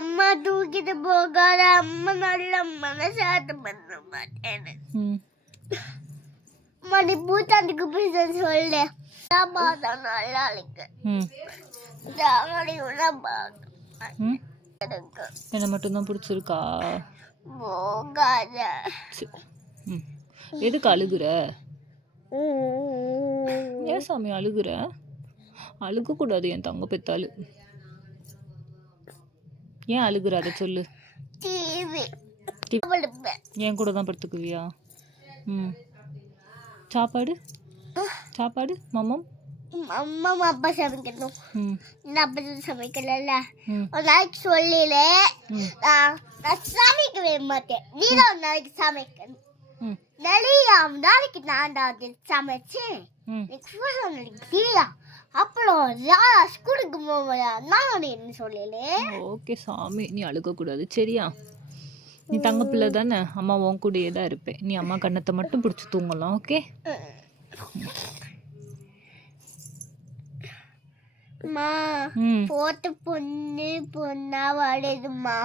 அம்மா தூக்கிட்டு போகாத, அம்மா நல்ல மனசாட்டு பண்ண மாட்டேன்னு மணி பூத்தாண்டுக்கு போய் சொல்லு. பார்த்தா நல்லா இருக்கு. என்ன மட்டும்தான் பிடிச்சிருக்கா? போகாத. எதுக்கு அழுகுற? ஏன் சாமி அழுகுற? அழுக கூடாது, என் தங்க பெத்தாலு. ஏன் அழுகுற? அதை சொல்லு. என் கூட தான் படுத்துக்குவியா? சாப்பாடு சாப்பாடு மாமம் அம்மா அப்பா சமைக்கணும். அப்பா சமைக்கல. ஒரு நாளைக்கு சொல்லல, நான் சமைக்கவே மாட்டேன். நீ தான் ஒரு நாளைக்கு சமைக்கணும். நிறைய நாளைக்கு நான் தான் சமைச்சேன். அப்புறம் ஸ்கூலுக்கு போகல, நான் என்ன சொல்லல. ஓகே சாமி, நீ அழுக கூடாது சரியா? நீ தங்க பிள்ளை தானே, அம்மா உன் கூடயே தான் இருப்பேன். நீ அம்மா கண்ணத்தை மட்டும் பிடிச்சி தூங்கலாம். ஓகே போட்டு பொண்ணு பொண்ணா வாழுதுமா.